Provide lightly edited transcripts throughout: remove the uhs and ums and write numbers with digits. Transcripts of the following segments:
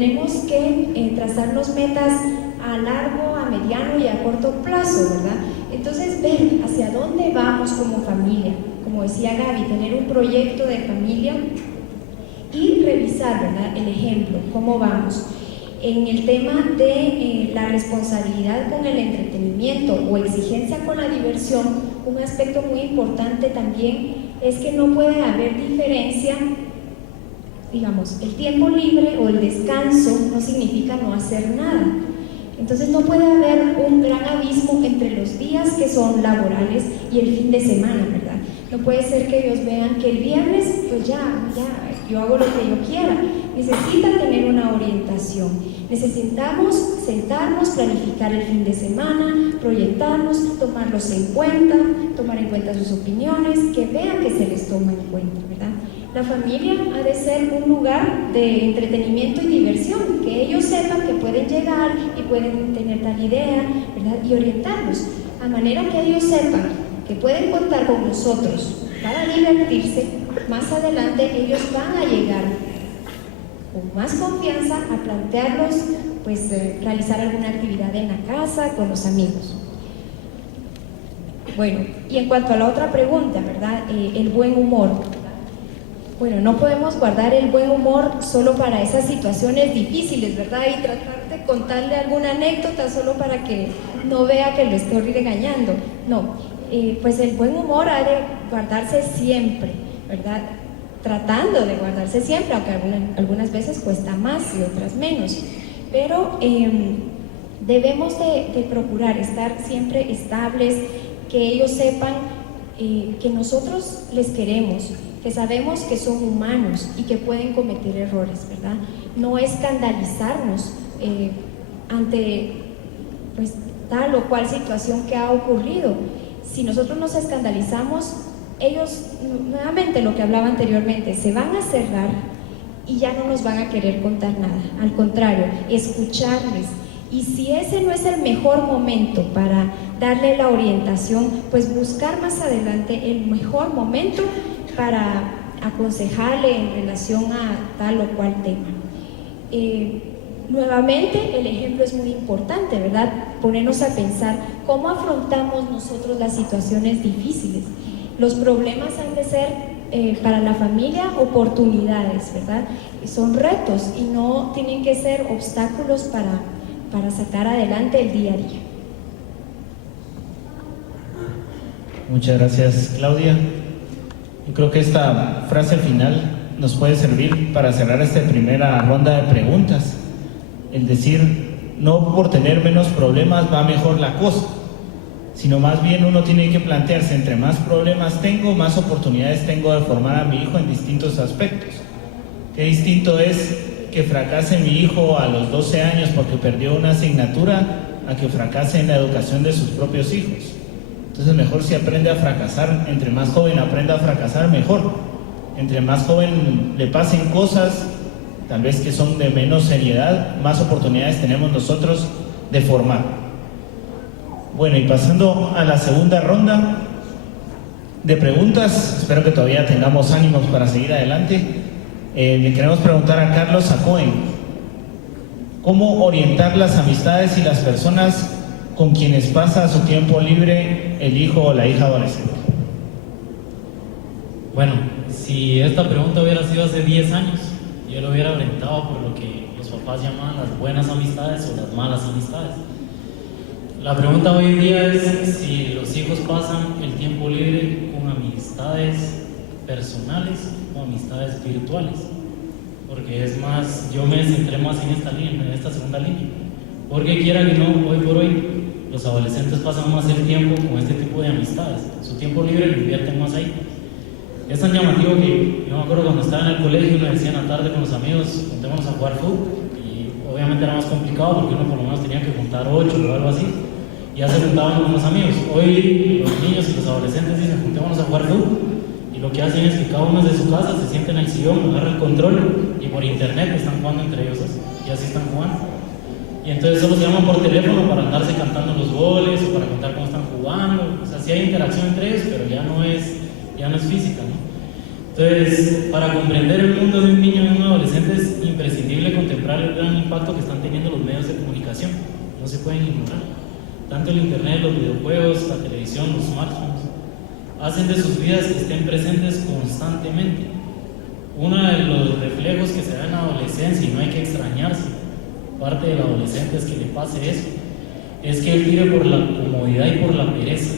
Tenemos que trazarnos metas a largo, a mediano y a corto plazo, ¿verdad? Entonces, ver hacia dónde vamos como familia, como decía Gaby, tener un proyecto de familia y revisar, ¿verdad?, el ejemplo, cómo vamos. En el tema de la responsabilidad con el entretenimiento o exigencia con la diversión, un aspecto muy importante también es que no puede haber diferencia. Digamos, el tiempo libre o el descanso no significa no hacer nada. Entonces no puede haber un gran abismo entre los días que son laborales y el fin de semana, ¿verdad? No puede ser que ellos vean que el viernes, pues ya, yo hago lo que yo quiera. Necesita tener una orientación. Necesitamos sentarnos, planificar el fin de semana, proyectarnos, tomarlos en cuenta, tomar en cuenta sus opiniones, que vean que se les toma en cuenta, ¿verdad? La familia ha de ser un lugar de entretenimiento y diversión, que ellos sepan que pueden llegar y pueden tener tal idea, ¿verdad? Y orientarlos, a manera que ellos sepan que pueden contar con nosotros para divertirse. Más adelante ellos van a llegar con más confianza a plantearlos, pues realizar alguna actividad en la casa, con los amigos. Bueno, y en cuanto a la otra pregunta, ¿verdad? El buen humor. Bueno, no podemos guardar el buen humor solo para esas situaciones difíciles, ¿verdad? Y tratar de contarle alguna anécdota solo para que no vea que lo estoy regañando. No, pues el buen humor ha de guardarse siempre, ¿verdad? Tratando de guardarse siempre, aunque algunas veces cuesta más y otras menos. Pero debemos de procurar estar siempre estables, que ellos sepan que nosotros les queremos, que sabemos que son humanos y que pueden cometer errores, ¿verdad? No escandalizarnos ante pues, tal o cual situación que ha ocurrido. Si nosotros nos escandalizamos, ellos, nuevamente lo que hablaba anteriormente, se van a cerrar y ya no nos van a querer contar nada. Al contrario, escucharles. Y si ese no es el mejor momento para darle la orientación, pues buscar más adelante el mejor momento para aconsejarle en relación a tal o cual tema. Nuevamente, el ejemplo es muy importante, ¿verdad? Ponernos a pensar cómo afrontamos nosotros las situaciones difíciles. Los problemas han de ser para la familia oportunidades, ¿verdad? Son retos y no tienen que ser obstáculos para sacar adelante el día a día. Muchas gracias, Claudia. Yo creo que esta frase final nos puede servir para cerrar esta primera ronda de preguntas. El decir, no por tener menos problemas va mejor la cosa, sino más bien uno tiene que plantearse, entre más problemas tengo, más oportunidades tengo de formar a mi hijo en distintos aspectos. Qué distinto es que fracase mi hijo a los 12 años porque perdió una asignatura a que fracase en la educación de sus propios hijos. Entonces mejor si aprende a fracasar, entre más joven aprenda a fracasar, mejor. Entre más joven le pasen cosas, tal vez que son de menos seriedad, más oportunidades tenemos nosotros de formar. Bueno, y pasando a la segunda ronda de preguntas, espero que todavía tengamos ánimos para seguir adelante. Le queremos preguntar a Carlos Acoen, ¿cómo orientar las amistades y las personas con quienes pasa su tiempo libre el hijo o la hija adolescente? Bueno, si esta pregunta hubiera sido hace 10 años, yo lo hubiera orientado por lo que los papás llaman las buenas amistades o las malas amistades. La pregunta hoy en día es si los hijos pasan el tiempo libre con amistades personales o amistades virtuales, porque es más, yo me centré más en esta línea, en esta segunda línea, porque quiera que no, hoy por hoy los adolescentes pasan más el tiempo con este tipo de amistades, su tiempo libre lo invierten más ahí. Es tan llamativo que yo me acuerdo cuando estaba en el colegio me decían a tarde con los amigos, juntémonos a jugar fútbol, y obviamente era más complicado porque uno por lo menos tenía que juntar 8 o algo así, y ya se juntaban con los amigos. Hoy los niños y los adolescentes dicen juntémonos a jugar fútbol, y lo que hacen es que cada uno desde su casa se siente en el sillón, agarra el control y por internet están jugando entre ellos, y así están jugando. Y entonces solo se llaman por teléfono para andarse cantando los goles o para contar cómo están jugando. O sea, sí hay interacción entre ellos, pero ya no es física, ¿no? Entonces, para comprender el mundo de un niño y un adolescente es imprescindible contemplar el gran impacto que están teniendo los medios de comunicación. No se pueden ignorar. Tanto el internet, los videojuegos, la televisión, los smartphones, hacen de sus vidas que estén presentes constantemente. Uno de los reflejos que se da en la adolescencia, y no hay que extrañarse, parte del adolescente es que le pase eso, es que él tire por la comodidad y por la pereza.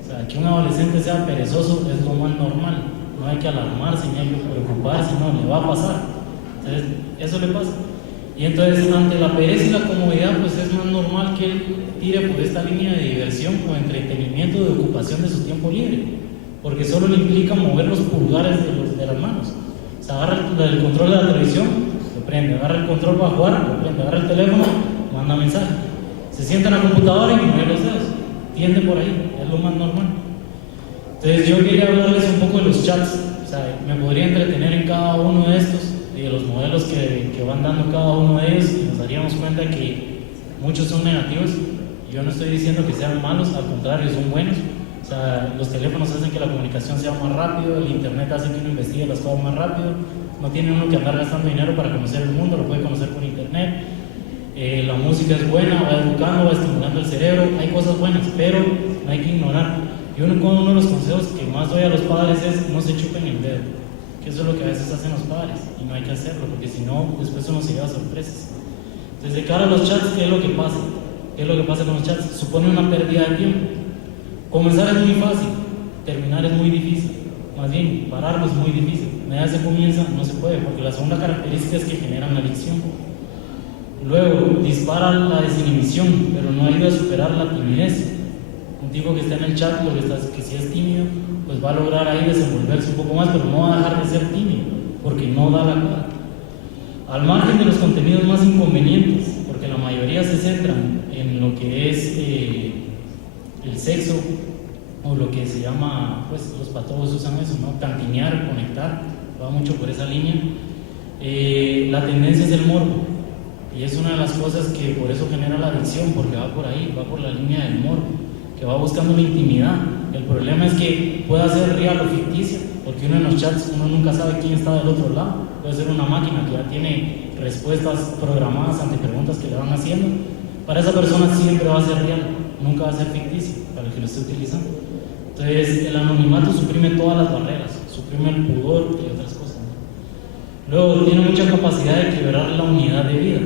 O sea, que un adolescente sea perezoso es lo más normal. No hay que alarmarse ni hay que preocuparse, no, le va a pasar. Entonces, eso le pasa. Y entonces, ante la pereza y la comodidad, pues es más normal que él tire por esta línea de diversión o entretenimiento, de ocupación de su tiempo libre, porque solo le implica mover los pulgares de las manos. O sea, agarra el control de la televisión, lo prende, agarra el control para jugar, lo prende, agarra el teléfono, manda mensaje. Se sienta en la computadora y mueve los dedos. Tiende por ahí, es lo más normal. Entonces yo quería hablarles un poco de los chats. O sea, me podría entretener en cada uno de estos, de los modelos que van dando cada uno de ellos, y nos daríamos cuenta que muchos son negativos. Yo no estoy diciendo que sean malos, al contrario, son buenos. O sea, los teléfonos hacen que la comunicación sea más rápido, el internet hace que uno investigue las cosas más rápido, no tiene uno que andar gastando dinero para conocer el mundo, lo puede conocer por internet. La música es buena, va educando, va estimulando el cerebro, hay cosas buenas, pero no hay que ignorar. Yo uno de los consejos que más doy a los padres es: no se chupen el dedo, que eso es lo que a veces hacen los padres, y no hay que hacerlo, porque si no, después uno se lleva sorpresas. Entonces, de cara a los chats, ¿qué es lo que pasa? ¿Qué es lo que pasa con los chats? Supone una pérdida de tiempo. Comenzar es muy fácil, terminar es muy difícil. Más bien, pararlo es muy difícil. Una vez se comienza, no se puede, porque la segunda característica es que generan adicción. Luego, dispara la desinhibición, pero no ayuda a superar la timidez. Un tipo que está en el chat, que si es tímido, pues va a lograr ahí desenvolverse un poco más, pero no va a dejar de ser tímido, porque no da la cara. Al margen de los contenidos más inconvenientes, porque la mayoría se centran en lo que es el sexo, o lo que se llama, pues los patólogos usan eso, ¿no? Cantinear, conectar, va mucho por esa línea. La tendencia es el morbo, y es una de las cosas que por eso genera la adicción, porque va por ahí, va por la línea del morbo, que va buscando la intimidad. El problema es que puede ser real o ficticia, porque uno en los chats, uno nunca sabe quién está del otro lado. Puede ser una máquina que ya tiene respuestas programadas ante preguntas que le van haciendo. Para esa persona siempre va a ser real, nunca va a ser ficticio, para el que lo esté utilizando. Entonces, el anonimato suprime todas las barreras, suprime el pudor y otras cosas. Luego, tiene mucha capacidad de quebrar la unidad de vida.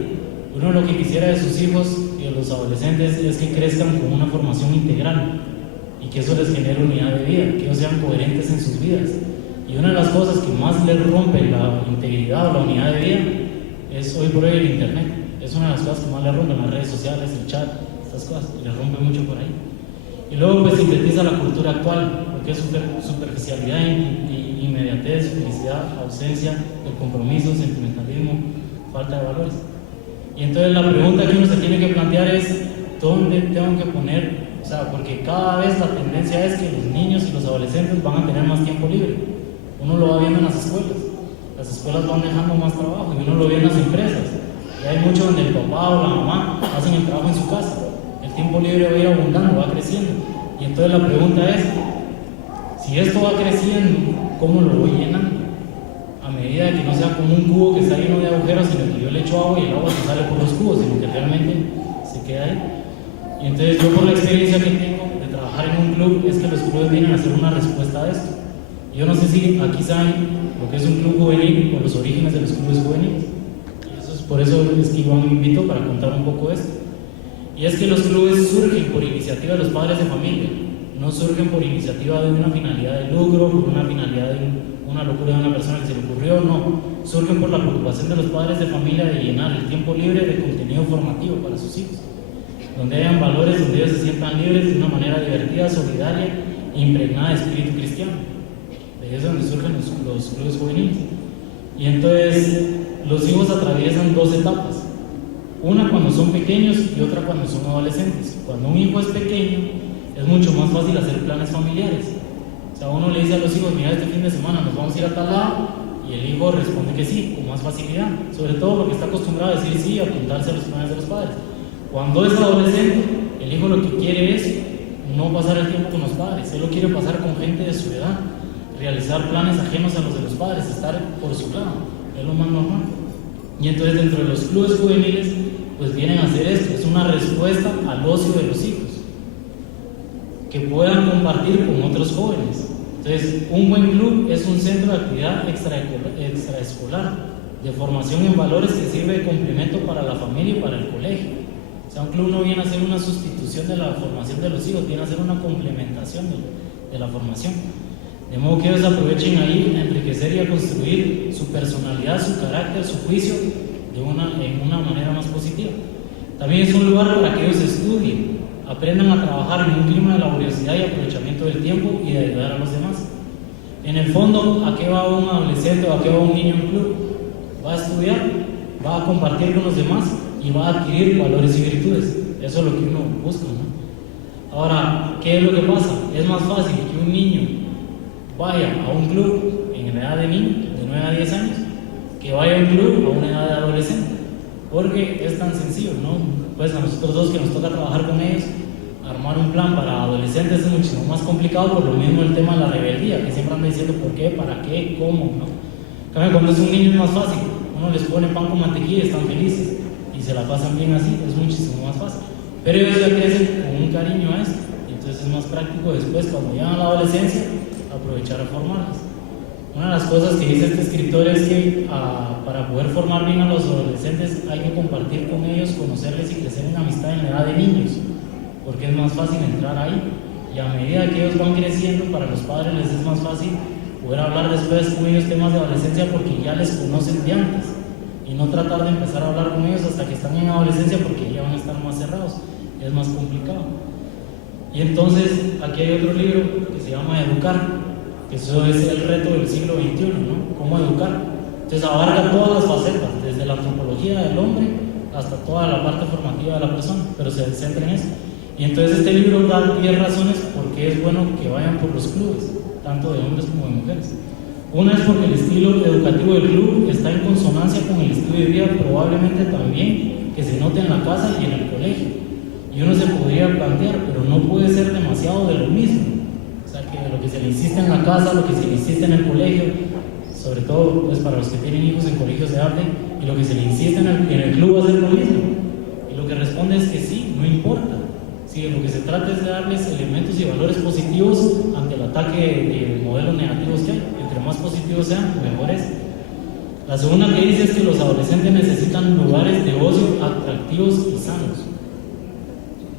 Uno lo que quisiera de sus hijos y de los adolescentes es que crezcan con una formación integral, y que eso les genere unidad de vida, que ellos sean coherentes en sus vidas. Y una de las cosas que más les rompe la integridad o la unidad de vida es hoy por hoy el internet. Es una de las cosas que más les rompen, las redes sociales, el chat, estas cosas, les rompe mucho por ahí. Y luego pues sintetiza la cultura actual, porque es superficialidad, inmediatez, felicidad, ausencia de compromiso, sentimentalismo, falta de valores. Y entonces la pregunta que uno se tiene que plantear es: ¿dónde tengo que poner? O sea, porque cada vez la tendencia es que los niños y los adolescentes van a tener más tiempo libre. Uno lo va viendo en las escuelas van dejando más trabajo, y uno lo ve en las empresas. Y hay mucho donde el papá o la mamá hacen el trabajo en su casa. El tiempo libre va a ir abundando, va creciendo. Y entonces la pregunta es: si esto va creciendo, ¿cómo lo voy llenando? A medida de que no sea como un cubo que está lleno de agujeros, sino que yo le echo agua y el agua se sale por los cubos, sino que realmente se queda ahí. Y entonces yo, por la experiencia que tengo de trabajar en un club, es que los clubes vienen a ser una respuesta a esto. Yo no sé si aquí saben lo que es un club juvenil o los orígenes de los clubes juveniles. Y eso es por eso es que Iván me invitó, para contar un poco esto. Y es que los clubes surgen por iniciativa de los padres de familia, no surgen por iniciativa de una finalidad de lucro, por una finalidad de una locura de una persona que se le ocurrió, no. Surgen por la preocupación de los padres de familia de llenar el tiempo libre de contenido formativo para sus hijos, donde hayan valores, donde ellos se sientan libres de una manera divertida, solidaria e impregnada de espíritu cristiano. De ahí es donde surgen los clubes juveniles. Y entonces los hijos atraviesan dos etapas: una cuando son pequeños y otra cuando son adolescentes. Cuando un hijo es pequeño, es mucho más fácil hacer planes familiares. O sea, uno le dice a los hijos: mira, este fin de semana nos vamos a ir a tal lado, y el hijo responde que sí, con más facilidad, sobre todo porque está acostumbrado a decir sí y a apuntarse a los planes de los padres. Cuando es adolescente, el hijo lo que quiere es no pasar el tiempo con los padres, él lo quiere pasar con gente de su edad. realizar planes ajenos a los de los padres, estar por su lado, es lo más normal. Y entonces dentro de los clubes juveniles pues vienen a hacer esto, es una respuesta al ocio de los hijos, que puedan compartir con otros jóvenes. Entonces, un buen club es un centro de actividad extraescolar, de formación en valores que sirve de complemento para la familia y para el colegio. O sea, un club no viene a ser una sustitución de la formación de los hijos, viene a ser una complementación de la formación. De modo que ellos aprovechen ahí a enriquecer y a construir su personalidad, su carácter, su juicio en una manera más positiva. También es un lugar para que ellos estudien, aprendan a trabajar en un clima de laboriosidad y aprovechamiento del tiempo y de ayudar a los demás. En el fondo, ¿a qué va un adolescente o a qué va un niño en un club? Va a estudiar, va a compartir con los demás y va a adquirir valores y virtudes. Eso es lo que uno busca, ¿no? Ahora, ¿qué es lo que pasa? Es más fácil que un niño vaya a un club en la edad de niño, de 9 a 10 años, que vaya a un club a una edad de adolescente, porque es tan sencillo, ¿no? Pues a nosotros dos que nos toca trabajar con ellos, armar un plan para adolescentes es muchísimo más complicado, por lo mismo el tema de la rebeldía, que siempre andan diciendo por qué, para qué, cómo, ¿no? Cuando es un niño es más fácil, uno les pone pan con mantequilla y están felices, y se la pasan bien así, es muchísimo más fácil. Pero ellos ya crecen con un cariño a esto, y entonces es más práctico después, cuando llegan a la adolescencia, aprovechar a formarlos. Una de las cosas que dice este escritor es que para poder formar bien a los adolescentes hay que compartir con ellos, conocerles y crecer en amistad en la edad de niños, porque es más fácil entrar ahí, y a medida que ellos van creciendo, para los padres les es más fácil poder hablar después con ellos temas de adolescencia porque ya les conocen de antes, y no tratar de empezar a hablar con ellos hasta que están en adolescencia porque ya van a estar más cerrados, es más complicado. Y entonces aquí hay otro libro que se llama Educar, que eso es el reto del siglo XXI, ¿no? ¿Cómo educar? Entonces abarca todas las facetas, desde la antropología del hombre hasta toda la parte formativa de la persona, pero se centra en eso. Y entonces este libro da 10 razones por qué es bueno que vayan por los clubes, tanto de hombres como de mujeres. Una es porque el estilo educativo del club está en consonancia con el estilo de vida, probablemente también que se note en la casa y en el colegio. Y uno se podría plantear, pero no puede ser demasiado de lo mismo. O sea, que lo que se le insiste en la casa, lo que se le insiste en el colegio, sobre todo pues, para los que tienen hijos en colegios de arte, y lo que se le insiste en el club va a ser lo mismo. Y lo que responde es que sí, no importa. Si lo que se trata es de darles elementos y valores positivos ante el ataque de modelos negativos que hay. Entre más positivos sean, mejor es. La segunda que dice es que los adolescentes necesitan lugares de ocio atractivos y sanos.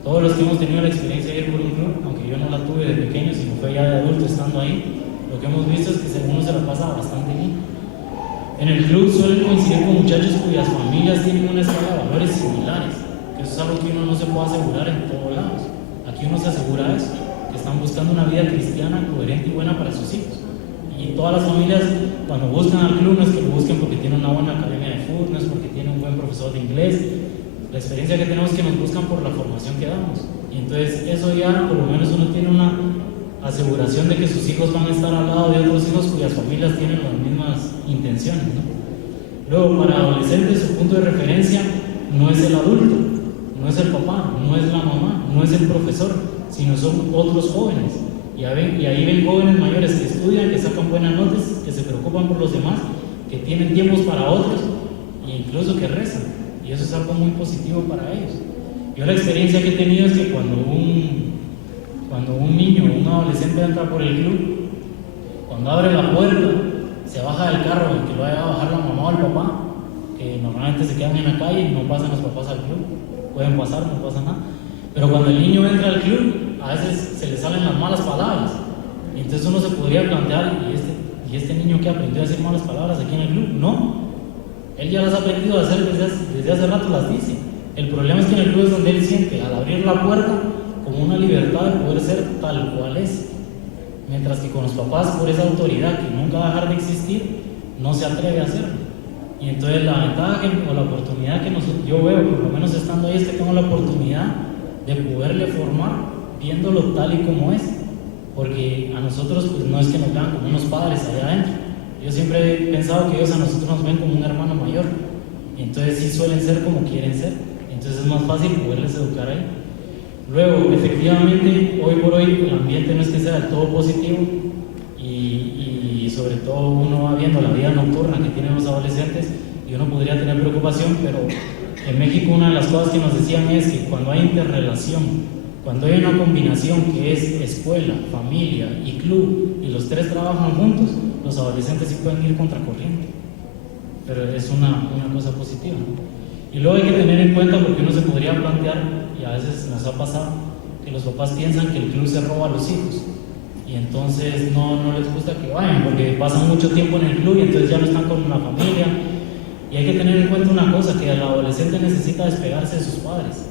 Todos los que hemos tenido la experiencia de ir por un club, aunque yo no la tuve de pequeño, sino fue ya de adulto estando ahí, lo que hemos visto es que uno se la pasa bastante bien. En el club suelen coincidir con muchachos cuyas familias tienen una escala de valores similares, que eso es algo que uno no se puede asegurar en todos lados. Aquí uno se asegura eso, que están buscando una vida cristiana coherente y buena para sus hijos. Y todas las familias, cuando buscan al club, no es que lo busquen porque tiene una buena academia de fútbol, no es porque tiene un buen profesor de inglés. La experiencia que tenemos es que nos buscan por la formación que damos. Y entonces eso ya, por lo menos uno tiene una aseguración de que sus hijos van a estar al lado de otros hijos cuyas familias tienen las mismas intenciones, ¿no? Luego, para adolescentes, su punto de referencia no es el adulto, no es el papá, no es la mamá, no es el profesor, sino son otros jóvenes. Y ahí ven jóvenes mayores que estudian, que sacan buenas notas, que se preocupan por los demás, que tienen tiempos para otros e incluso que rezan. Y eso es algo muy positivo para ellos. Yo la experiencia que he tenido es que cuando un niño o un adolescente entra por el club, cuando abre la puerta, se baja del carro, que lo vaya a bajar la mamá o el papá, que normalmente se quedan en la calle y no pasan los papás al club, pueden pasar, no pasa nada. Pero cuando el niño entra al club, a veces se le salen las malas palabras. Y entonces uno se podría plantear, ¿y este niño que aprendió a decir malas palabras aquí en el club? No, él ya las ha aprendido a hacer desde hace rato, las dice. El problema es que en el club es donde él siente, al abrir la puerta, como una libertad de poder ser tal cual es. Mientras que con los papás, por esa autoridad que nunca va a dejar de existir, no se atreve a hacerlo. Y entonces la ventaja o la oportunidad que yo veo, por lo menos estando ahí, es que tengo la oportunidad de poderle formar viéndolo tal y como es. Porque a nosotros pues no es que nos vean como unos padres allá adentro. Yo siempre he pensado que ellos a nosotros nos ven como un hermano mayor. Y entonces sí suelen ser como quieren ser. Entonces es más fácil poderles educar ahí. Luego, efectivamente, hoy por hoy el ambiente no es que sea del todo positivo y sobre todo uno va viendo la vida nocturna que tienen los adolescentes y uno podría tener preocupación, pero en México una de las cosas que nos decían es que cuando hay interrelación, cuando hay una combinación que es escuela, familia y club y los tres trabajan juntos, los adolescentes sí pueden ir contracorriente, pero es una cosa positiva, ¿no? Y luego hay que tener en cuenta, porque uno se podría plantear, y a veces nos ha pasado, que los papás piensan que el club se roba a los hijos y entonces no les gusta que vayan porque pasan mucho tiempo en el club y entonces ya no están con la familia. Y hay que tener en cuenta una cosa, que el adolescente necesita despegarse de sus padres.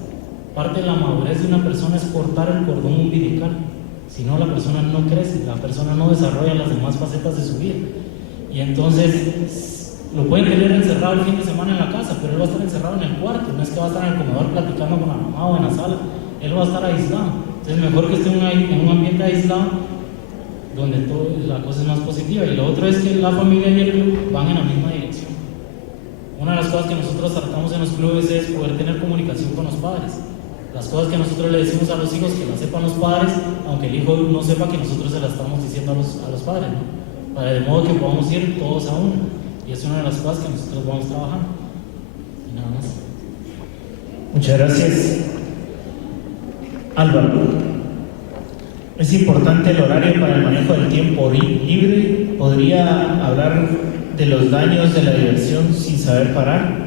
Parte de la madurez de una persona es cortar el cordón umbilical, si no la persona no crece, la persona no desarrolla las demás facetas de su vida. Y entonces lo pueden tener encerrado el fin de semana en la casa, pero él va a estar encerrado en el cuarto, no es que va a estar en el comedor platicando con la mamá o en la sala, él va a estar aislado. Entonces mejor que esté en un ambiente aislado donde la cosa es más positiva. Y lo otro es que la familia y el club van en la misma dirección. Una de las cosas que nosotros tratamos en los clubes es poder tener comunicación con los padres. Las cosas que nosotros le decimos a los hijos que las sepan los padres, aunque el hijo no sepa que nosotros se las estamos diciendo a los padres, ¿no? De modo que podamos ir todos a uno. Y es una de las cosas que nosotros vamos trabajando. Y nada más. Muchas gracias. Álvaro, ¿es importante el horario para el manejo del tiempo libre? ¿Podría hablar de los daños de la diversión sin saber parar?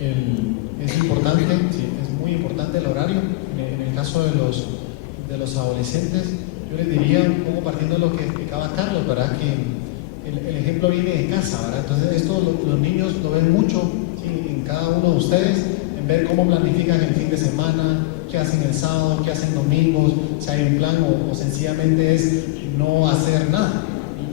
Es importante, sí, es muy importante el horario. En el caso de los adolescentes, yo les diría, un poco partiendo de lo que explicaba Carlos, ¿verdad? Que el ejemplo viene de casa, ¿verdad? Entonces esto los niños lo ven mucho, ¿sí? En cada uno de ustedes, en ver cómo planifican el fin de semana, qué hacen el sábado, qué hacen domingos, si hay un plan o sencillamente es no hacer nada,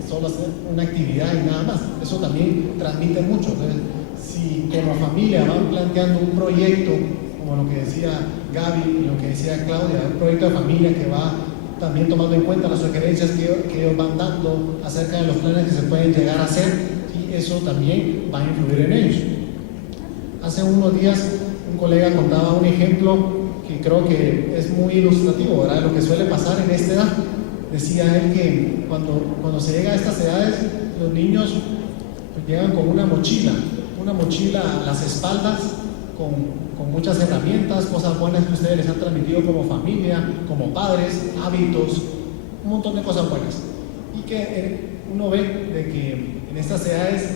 solo hacer una actividad y nada más. Eso también transmite mucho. Entonces, si como familia van planteando un proyecto, como lo que decía Gaby y lo que decía Claudia, un proyecto de familia que va también tomando en cuenta las sugerencias que ellos van dando acerca de los planes que se pueden llegar a hacer, y eso también va a influir en ellos. Hace unos días un colega contaba un ejemplo que creo que es muy ilustrativo, ¿verdad?, de lo que suele pasar en esta edad. Decía él que cuando se llega a estas edades, los niños pues llegan con una mochila a las espaldas, con muchas herramientas, cosas buenas que ustedes les han transmitido como familia, como padres, hábitos, un montón de cosas buenas. Y que uno ve de que en estas edades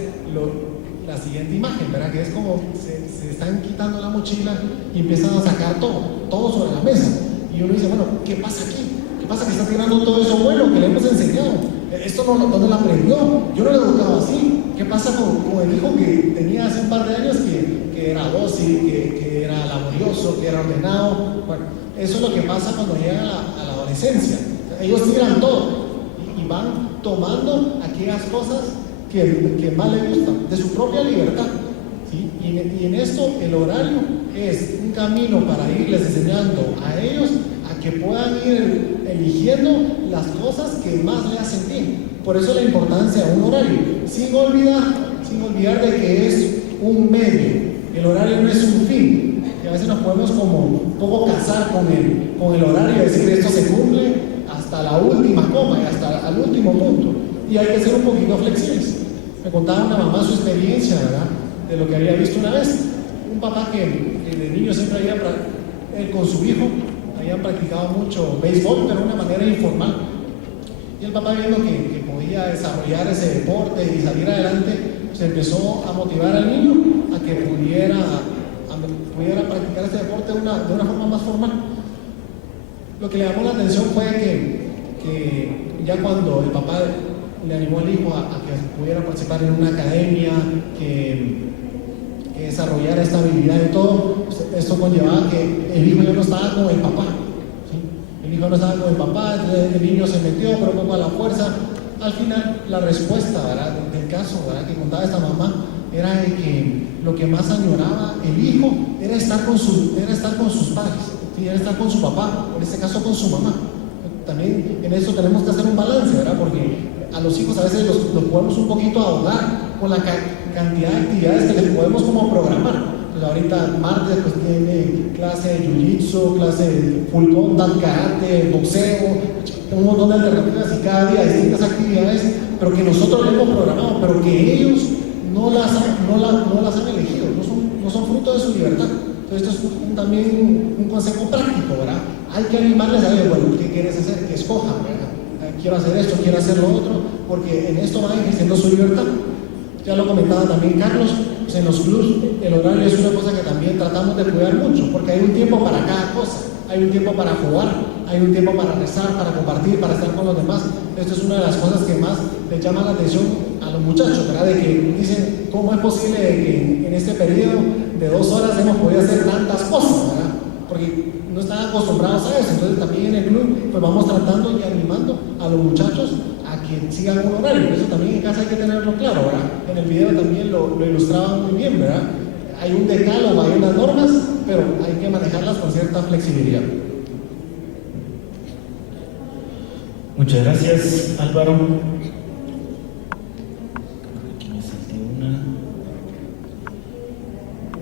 la siguiente imagen, ¿verdad?, que es como se están quitando la mochila y empiezan a sacar todo sobre la mesa. Y uno dice, bueno, ¿qué pasa aquí? ¿Qué pasa que está tirando todo eso bueno que le hemos enseñado? Esto ¿dónde lo aprendió? Yo no lo he educado así. ¿Qué pasa con el hijo que tenía hace un par de años que era dócil, que era laborioso, que era ordenado? Bueno, eso es lo que pasa cuando llegan a la adolescencia. Ellos tiran todo y van tomando aquellas cosas que más les gustan, de su propia libertad, ¿sí? Y en esto el horario es un camino para irles enseñando a ellos a que puedan ir eligiendo las cosas que más le hacen bien. Por eso la importancia de un horario, sin olvidar de que es un medio. El horario no es un fin, que a veces nos podemos como un poco casar con el horario, decir esto se cumple hasta la última coma y hasta el último punto, y hay que ser un poquito flexibles. Me contaba una mamá su experiencia, ¿verdad?, de lo que había visto una vez. Un papá que de niño siempre él con su hijo habían practicado mucho béisbol, pero de una manera informal. Y el papá, viendo que podía desarrollar ese deporte y salir adelante, se empezó a motivar al niño a que pudiera practicar este deporte de una forma más formal. Lo que le llamó la atención fue que ya cuando el papá le animó al hijo a que pudiera participar en una academia, que desarrollara esta habilidad y todo, esto conllevaba que el hijo ya no estaba con el papá, ¿sí? El hijo no estaba con el papá, entonces el niño se metió, pero poco a la fuerza. Al final, la respuesta, ¿verdad?, del caso, ¿verdad?, que contaba esta mamá, era de que lo que más añoraba el hijo era estar con sus padres, ¿sí?, era estar con su papá, en este caso con su mamá. También en eso tenemos que hacer un balance, ¿verdad?, porque a los hijos a veces los podemos un poquito ahogar con la cantidad de actividades que les podemos como programar. Pues ahorita martes pues tiene clase de jiu-jitsu, clase de full contact, karate, boxeo, un montón de alternativas, y cada día distintas actividades, pero que nosotros le hemos programado, pero que ellos no las han elegido, no son fruto de su libertad. Entonces esto es también un consejo práctico, ¿verdad? Hay que animarles a ellos, bueno, ¿qué quieres hacer? Que escojan, ¿verdad? Quiero hacer esto, quiero hacer lo otro, porque en esto van ejerciendo su libertad. Ya lo comentaba también Carlos, pues en los clubs el horario es una cosa que también tratamos de cuidar mucho, porque hay un tiempo para cada cosa, hay un tiempo para jugar, hay un tiempo para rezar, para compartir, para estar con los demás. Esto es una de las cosas que más les llama la atención a los muchachos, ¿verdad? De que dicen, ¿cómo es posible que en este periodo de 2 horas hemos podido hacer tantas cosas, ¿verdad? Porque no están acostumbrados a eso. Entonces también en el club pues vamos tratando y animando a los muchachos a que sigan un horario. Eso también en casa hay que tenerlo claro, ¿verdad? En el video también lo ilustraban muy bien, ¿verdad? Hay un decálogo, hay unas normas, pero hay que manejarlas con cierta flexibilidad. Muchas gracias, Álvaro. Aquí me salté una.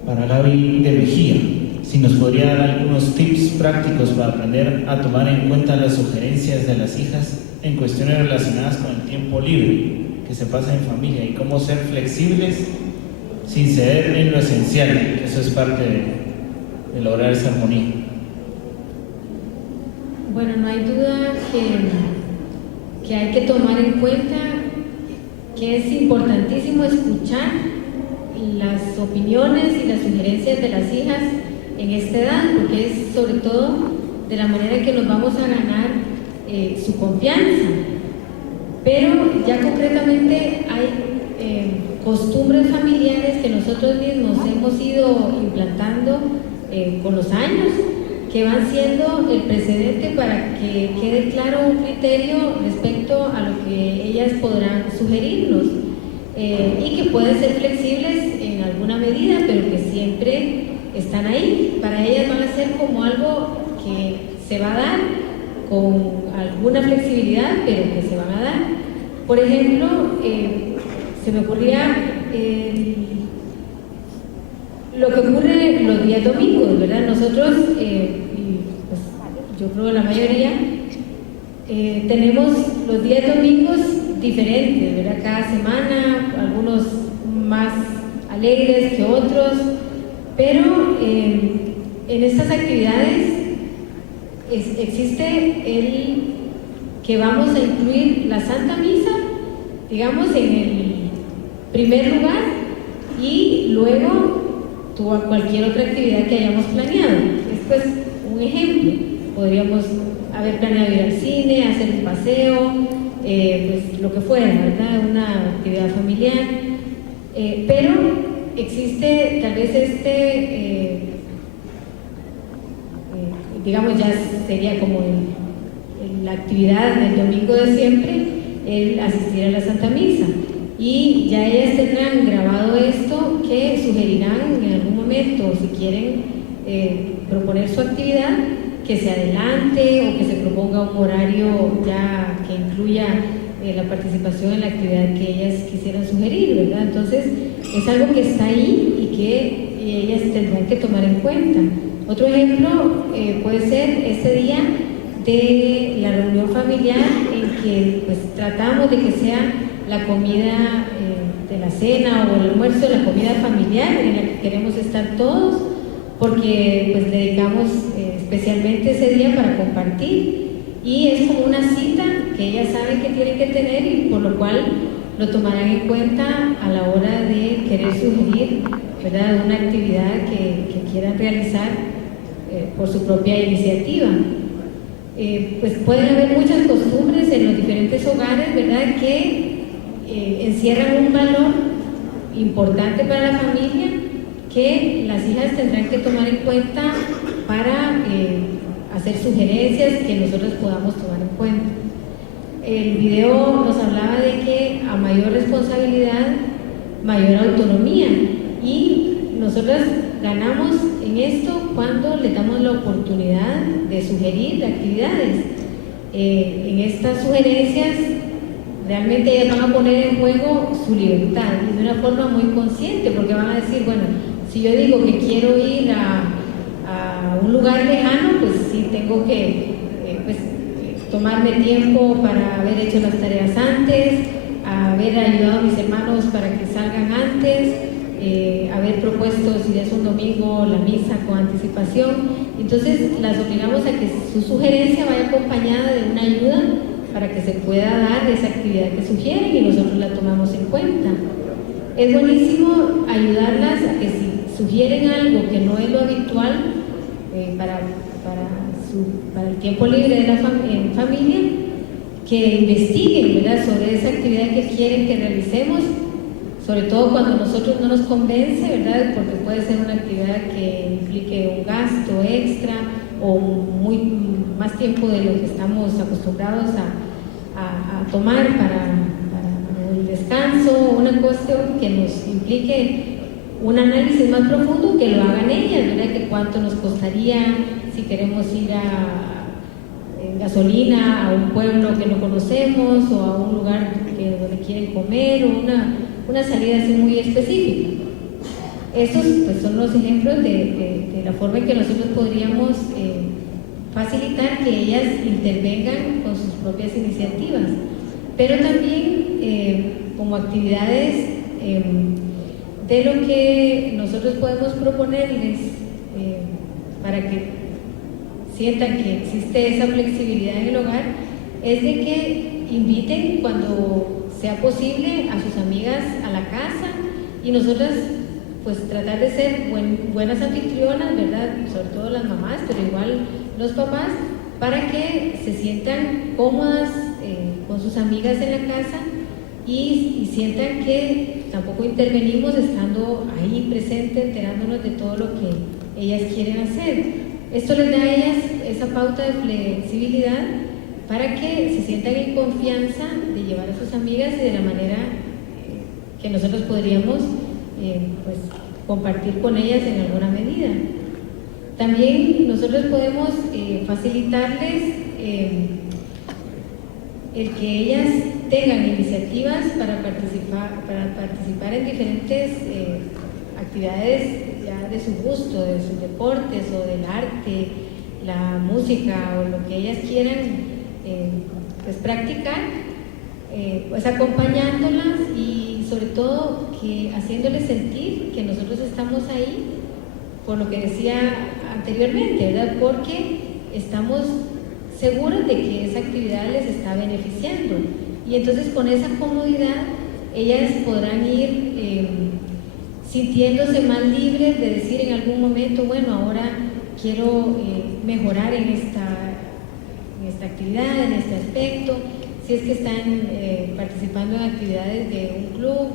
Para Gaby de Mejía, si nos podría dar algunos tips prácticos para aprender a tomar en cuenta las sugerencias de las hijas en cuestiones relacionadas con el tiempo libre que se pasa en familia y cómo ser flexibles sin ceder en lo esencial, que eso es parte de lograr esa armonía. Bueno, no hay duda que hay que tomar en cuenta que es importantísimo escuchar las opiniones y las sugerencias de las hijas en esta edad, porque es sobre todo de la manera que nos vamos a ganar su confianza. Pero ya concretamente hay costumbres familiares que nosotros mismos hemos ido implantando con los años, que van siendo el precedente para que quede claro un criterio respecto a lo que ellas podrán sugerirnos y que pueden ser flexibles en alguna medida, pero que siempre están ahí. Para ellas van a ser como algo que se va a dar con alguna flexibilidad, pero que se van a dar. Por ejemplo, se me ocurría lo que ocurre los días domingos, ¿verdad? Nosotros, pues, yo creo la mayoría, tenemos los días domingos diferentes, ¿verdad? Cada semana, algunos más alegres que otros, pero en estas actividades existe el que vamos a incluir la Santa Misa, digamos, en el primer lugar, y luego cualquier otra actividad que hayamos planeado. Esto es un ejemplo. Podríamos haber planeado ir al cine, hacer un paseo, pues lo que fuera, ¿verdad? Una actividad familiar. Pero existe tal vez digamos, ya sería como la actividad del domingo de siempre, el asistir a la Santa Misa. Y ya ellas tendrán grabado esto, que sugerirán en algún momento, si quieren proponer su actividad, que se adelante o que se proponga un horario ya que incluya la participación en la actividad que ellas quisieran sugerir, ¿verdad? Entonces es algo que está ahí y que ellas tendrán que tomar en cuenta. Otro ejemplo puede ser ese día de la reunión familiar en que pues tratamos de que sea la comida de la cena o el almuerzo, la comida familiar en la que queremos estar todos, porque pues dedicamos especialmente ese día para compartir, y es como una cita que ellas saben que tienen que tener y por lo cual lo tomarán en cuenta a la hora de querer sugerir, ¿verdad?, una actividad que quieran realizar por su propia iniciativa. Pues pueden haber muchas costumbres en los diferentes hogares, ¿verdad?, que encierran un valor importante para la familia que las hijas tendrán que tomar en cuenta para hacer sugerencias que nosotros podamos tomar en cuenta. El video nos hablaba de que a mayor responsabilidad, mayor autonomía, y nosotras ganamos en esto cuando le damos la oportunidad de sugerir actividades. En estas sugerencias realmente ellas van a poner en juego su libertad y de una forma muy consciente, porque van a decir, bueno, si yo digo que quiero ir a un lugar lejano, pues sí tengo que tomarme tiempo para haber hecho las tareas antes, haber ayudado a mis hermanos para que salgan antes, haber propuesto, si es un domingo, la misa con anticipación. Entonces las obligamos a que su sugerencia vaya acompañada de una ayuda para que se pueda dar esa actividad que sugieren y nosotros la tomamos en cuenta. Es buenísimo ayudarlas a que si sugieren algo que no es lo habitual para el tiempo libre de en familia, que investiguen, ¿verdad?, sobre esa actividad que quieren que realicemos, sobre todo cuando nosotros no nos convence, ¿verdad?, porque puede ser una actividad que implique un gasto extra o más tiempo de lo que estamos acostumbrados a tomar para el descanso, una cuestión que nos implique un análisis más profundo, que lo hagan ellas, ¿verdad?, que cuánto nos costaría si queremos ir en gasolina a un pueblo que no conocemos o a un lugar donde quieren comer, o una salida así muy específica. Estos pues, son los ejemplos de la forma en que nosotros podríamos facilitar que ellas intervengan con sus propias iniciativas, pero también como actividades de lo que nosotros podemos proponerles para que sientan que existe esa flexibilidad en el hogar, es de que inviten cuando sea posible a sus amigas a la casa y nosotras pues tratar de ser buenas anfitrionas, ¿verdad?, sobre todo las mamás, pero igual los papás, para que se sientan cómodas con sus amigas en la casa y sientan que tampoco intervenimos estando ahí presente, enterándonos de todo lo que ellas quieren hacer. Esto les da a ellas esa pauta de flexibilidad para que se sientan en confianza de llevar a sus amigas y de la manera que nosotros podríamos pues, compartir con ellas en alguna medida. También nosotros podemos facilitarles el que ellas tengan iniciativas para participar en diferentes actividades ya de su gusto, de sus deportes o del arte, la música o lo que ellas quieran pues practicar, pues acompañándolas y sobre todo que haciéndoles sentir que nosotros estamos ahí, por lo que decía anteriormente, ¿verdad?, porque estamos seguros de que esa actividad les está beneficiando y entonces con esa comodidad ellas podrán ir sintiéndose más libres de decir en algún momento, bueno, ahora quiero mejorar en esta actividad, en este aspecto, si es que están participando en actividades de un club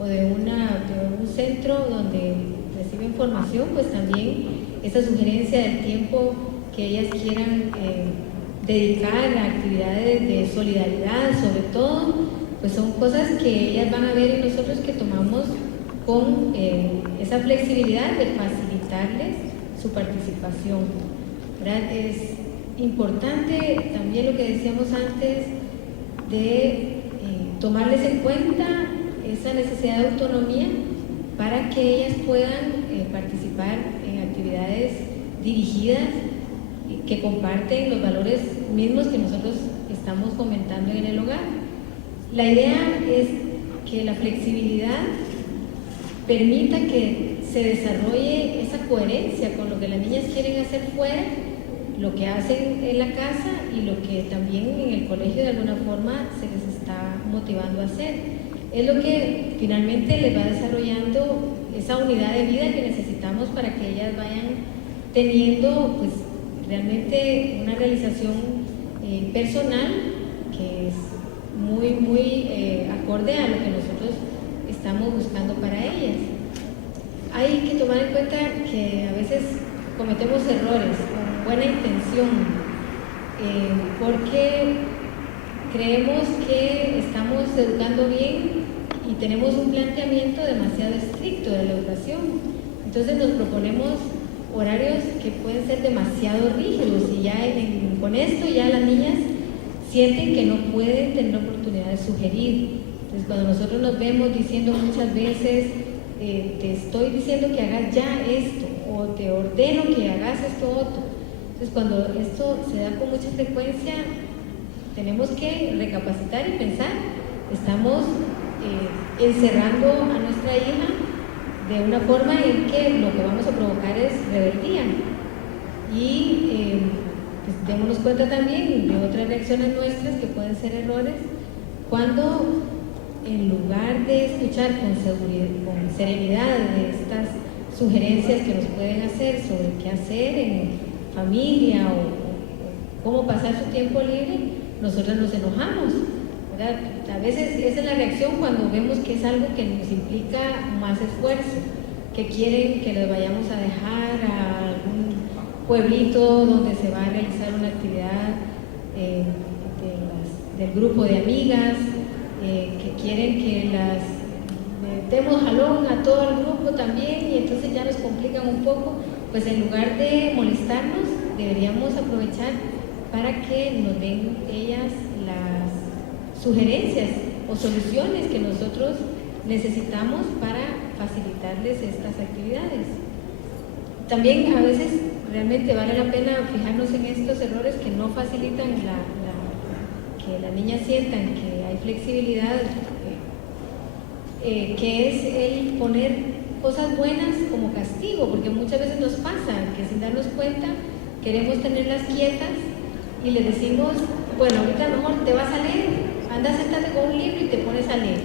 o de un centro donde reciben formación, pues también esa sugerencia del tiempo que ellas quieran dedicar a actividades de solidaridad, sobre todo, pues son cosas que ellas van a ver en nosotros que tomamos con esa flexibilidad de facilitarles su participación, ¿verdad? Es importante también lo que decíamos antes de tomarles en cuenta esa necesidad de autonomía para que ellas puedan participar en actividades dirigidas que comparten los valores mismos que nosotros estamos comentando en el hogar. La idea es que la flexibilidad permita que se desarrolle esa coherencia con lo que las niñas quieren hacer fuera, lo que hacen en la casa y lo que también en el colegio de alguna forma se les está motivando a hacer. Es lo que finalmente les va desarrollando esa unidad de vida que necesitamos para que ellas vayan teniendo pues realmente una realización personal que es muy acorde a lo que nosotros estamos buscando para ellas. Hay que tomar en cuenta que a veces cometemos errores con buena intención porque creemos que estamos educando bien y tenemos un planteamiento demasiado estricto de la educación. Entonces nos proponemos horarios que pueden ser demasiado rígidos y ya con esto ya las niñas sienten que no pueden tener la oportunidad de sugerir. Entonces cuando nosotros nos vemos diciendo muchas veces te estoy diciendo que hagas ya esto o te ordeno que hagas esto otro, entonces cuando esto se da con mucha frecuencia tenemos que recapacitar y pensar estamos encerrando a nuestra hija de una forma en que lo que vamos a provocar es rebeldía. Y pues démonos cuenta también de otras reacciones nuestras que pueden ser errores cuando, en lugar de escuchar con serenidad de estas sugerencias que nos pueden hacer sobre qué hacer en familia o cómo pasar su tiempo libre, nosotros nos enojamos, ¿verdad? A veces esa es la reacción cuando vemos que es algo que nos implica más esfuerzo, que quieren que los vayamos a dejar a algún pueblito donde se va a realizar una actividad del grupo de amigas, que quieren que las demos jalón a todo el grupo también, y entonces ya nos complican un poco. Pues en lugar de molestarnos, deberíamos aprovechar para que nos den ellas las sugerencias o soluciones que nosotros necesitamos para facilitarles estas actividades. También a veces realmente vale la pena fijarnos en estos errores que no facilitan que las niñas sientan que hay flexibilidad, que es el poner cosas buenas como castigo, porque muchas veces nos pasa que sin darnos cuenta queremos tenerlas quietas y les decimos, bueno, ahorita a lo mejor te vas a leer, anda, siéntate con un libro y te pones a leer.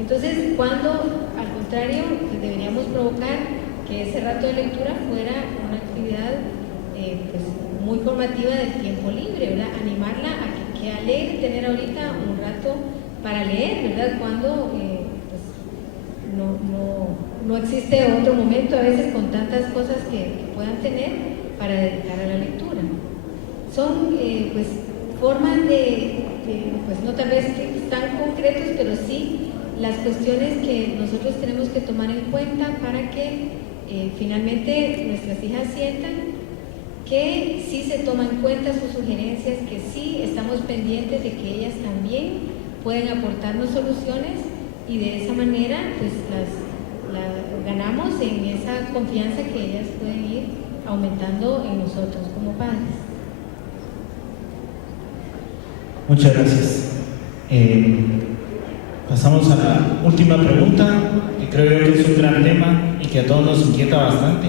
Entonces, cuando al contrario, pues deberíamos provocar que ese rato de lectura fuera una actividad pues, muy formativa del tiempo libre, ¿verdad? Animarla a que alegre tener ahorita un rato para leer, ¿verdad? Cuando pues, no existe otro momento a veces con tantas cosas que puedan tener para dedicar a la lectura. Son pues formas pues no tal vez tan concretos, pero sí las cuestiones que nosotros tenemos que tomar en cuenta para que finalmente nuestras hijas sientan que sí se toman en cuenta sus sugerencias, que sí estamos pendientes de que ellas también pueden aportarnos soluciones, y de esa manera pues las ganamos en esa confianza que ellas pueden ir aumentando en nosotros como padres. Muchas gracias. Pasamos a la última pregunta, que creo yo que es un gran tema y que a todos nos inquieta bastante.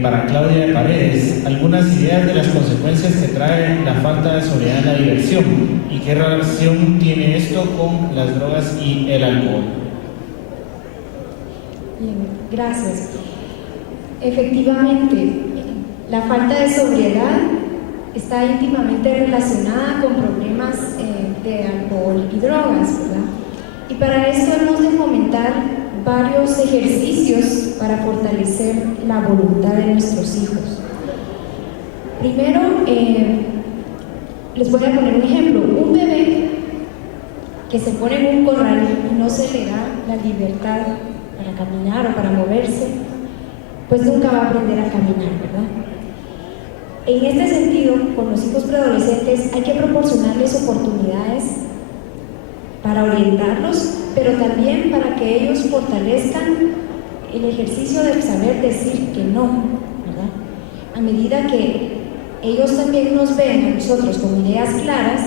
Para Claudia de Paredes, algunas ideas de las consecuencias que trae la falta de sobriedad en la diversión y qué relación tiene esto con las drogas y el alcohol. Bien, gracias. Efectivamente, la falta de sobriedad está íntimamente relacionada con problemas de alcohol y drogas, ¿verdad? Y para esto hemos de fomentar varios ejercicios para fortalecer la voluntad de nuestros hijos. Primero, les voy a poner un ejemplo. Un bebé que se pone en un corral y no se le da la libertad para caminar o para moverse, pues nunca va a aprender a caminar, ¿verdad? En este sentido, con los hijos preadolescentes hay que proporcionarles oportunidades para orientarlos, pero también para que ellos fortalezcan el ejercicio de saber decir que no, ¿verdad? A medida que ellos también nos ven a nosotros con ideas claras,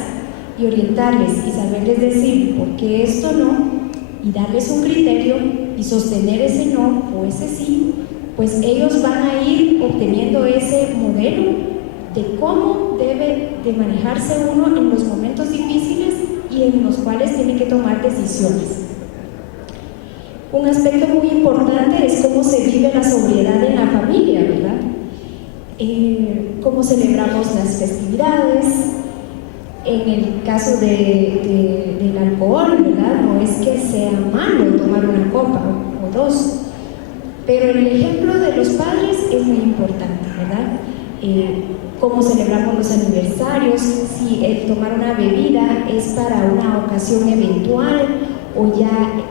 y orientarles y saberles decir por qué esto no, y darles un criterio y sostener ese no o ese sí, pues ellos van a ir obteniendo ese modelo de cómo debe de manejarse uno en los momentos difíciles y en los cuales tiene que tomar decisiones. Un aspecto muy importante es cómo se vive la sobriedad en la familia, ¿verdad? Cómo celebramos las festividades. En el caso del alcohol, ¿verdad? No es que sea malo tomar una copa o dos, pero en el ejemplo de los padres es muy importante, ¿verdad? Cómo celebramos los aniversarios, si el tomar una bebida es para una ocasión eventual o ya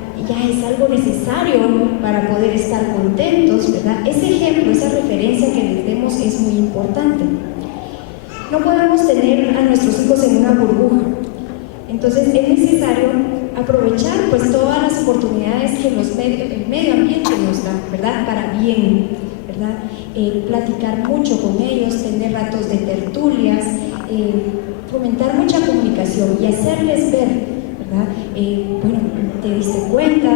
es algo necesario para poder estar contentos, ¿verdad? Ese ejemplo, esa referencia que les demos es muy importante. No podemos tener a nuestros hijos en una burbuja, entonces es necesario aprovechar pues todas las oportunidades que el medio ambiente nos da, ¿verdad? Para bien, ¿verdad? Platicar mucho con ellos, tener ratos de tertulias, fomentar mucha comunicación y hacerles ver, ¿verdad? ¿verdad? Bueno, te diste cuenta,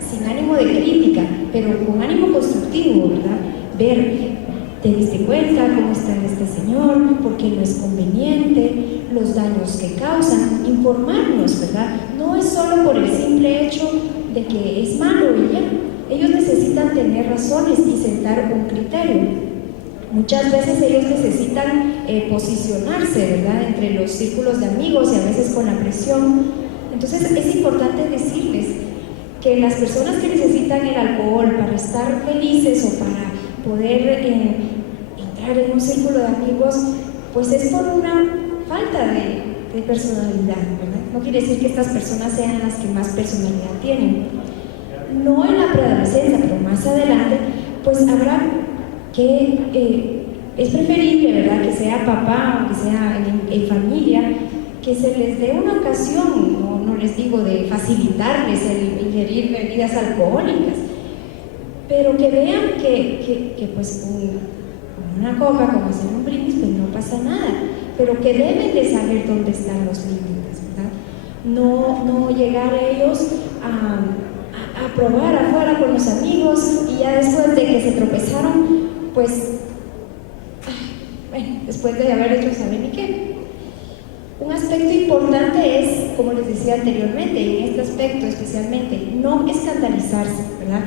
sin ánimo de crítica, pero con ánimo constructivo, ¿verdad? Ver, te diste cuenta cómo está este señor, por qué no es conveniente, los daños que causan, informarnos, ¿verdad? No es solo por el simple hecho de que es malo y ya. Ellos necesitan tener razones y sentar un criterio. Muchas veces ellos necesitan posicionarse, ¿verdad?, entre los círculos de amigos y a veces con la presión. Entonces es importante decirles que las personas que necesitan el alcohol para estar felices o para poder entrar en un círculo de amigos, pues es por una falta de personalidad, ¿verdad? No quiere decir que estas personas sean las que más personalidad tienen. No en la preadolescencia, pero más adelante, pues habrá que es preferible, ¿verdad?, que sea papá o que sea en familia, que se les dé una ocasión, no les digo de facilitarles el ingerir bebidas alcohólicas, pero que vean que pues con una coca, como hacer un brindis, pues no pasa nada, pero que deben de saber dónde están los límites, ¿verdad? No llegar ellos a probar afuera con los amigos y ya después de que se tropezaron, pues, bueno, después de haber hecho saber ni qué. Un aspecto importante es, como les decía anteriormente, en este aspecto especialmente, no escandalizarse, ¿verdad?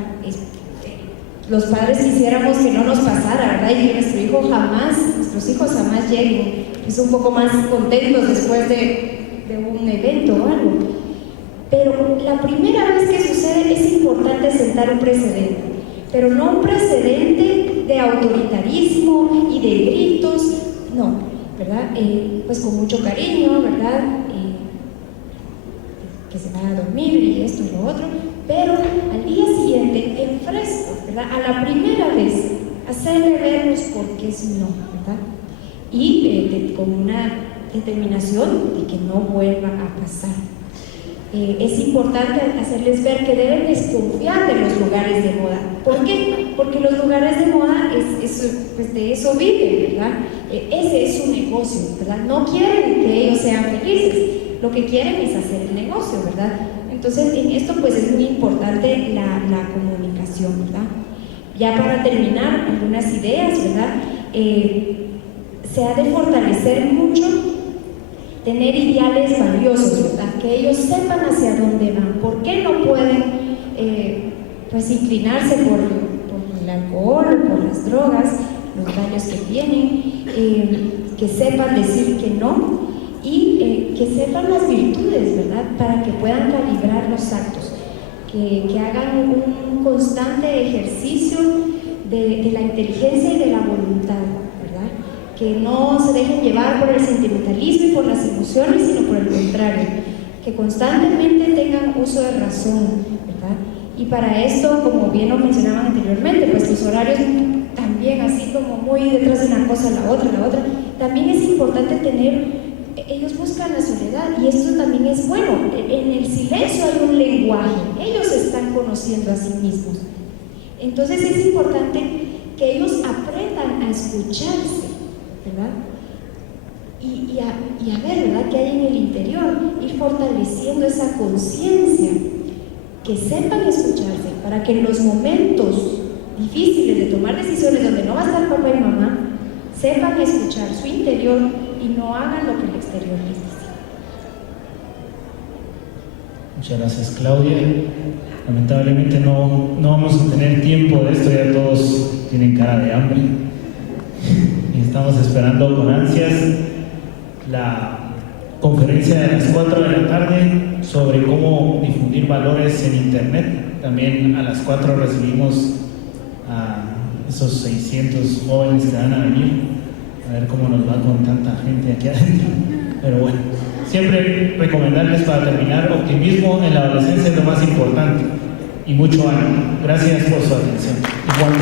Los padres quisiéramos que no nos pasara, ¿verdad? Y que nuestros hijos jamás lleguen, es un poco más contentos después de un evento o algo. Pero la primera vez que sucede es importante sentar un precedente, pero no un precedente de autoritarismo y de gritos, no, ¿verdad? Pues con mucho cariño, ¿verdad? Que se vaya a dormir y esto y lo otro, pero al día siguiente, en fresco, ¿verdad? A la primera vez, hacerle vernos por qué es no, ¿verdad? Y con una determinación de que no vuelva a pasar. Es importante hacerles ver que deben desconfiar de los lugares de moda. ¿Por qué? Porque los lugares de moda, pues de eso viven, ¿verdad? Ese es su negocio, ¿verdad? No quieren que ellos sean felices, lo que quieren es hacer el negocio, ¿verdad? Entonces, en esto pues es muy importante la comunicación, ¿verdad? Ya para terminar, algunas ideas, ¿verdad? Se ha de fortalecer mucho tener ideales valiosos, ¿verdad? Que ellos sepan hacia dónde van, por qué no pueden pues inclinarse por el alcohol, por las drogas, los daños que tienen, que sepan decir que no y que sepan las virtudes, ¿verdad? Para que puedan calibrar los actos, que hagan un constante ejercicio de la inteligencia y de la voluntad, que no se dejen llevar por el sentimentalismo y por las emociones, sino por el contrario, que constantemente tengan uso de razón, ¿verdad? Y para esto, como bien lo mencionaban anteriormente, pues los horarios también, así como muy detrás de una cosa, la otra, también es importante ellos buscan la soledad y esto también es bueno, en el silencio hay un lenguaje, ellos se están conociendo a sí mismos. Entonces es importante que ellos aprendan a escucharse, ¿verdad? Y a ver, ¿verdad?, qué hay en el interior, ir fortaleciendo esa conciencia, que sepan escucharse, para que en los momentos difíciles de tomar decisiones donde no va a estar papá y mamá, sepan escuchar su interior y no hagan lo que el exterior les dice. Muchas gracias, Claudia. Lamentablemente no vamos a tener tiempo de esto, ya todos tienen cara de hambre. Estamos esperando con ansias la conferencia de las 4 de la tarde sobre cómo difundir valores en Internet. También a las 4 recibimos a esos 600 jóvenes que van a venir, a ver cómo nos va con tanta gente aquí adentro. Pero bueno, siempre recomendarles para terminar, optimismo en la adolescencia es lo más importante y mucho ánimo. Gracias por su atención. Igual,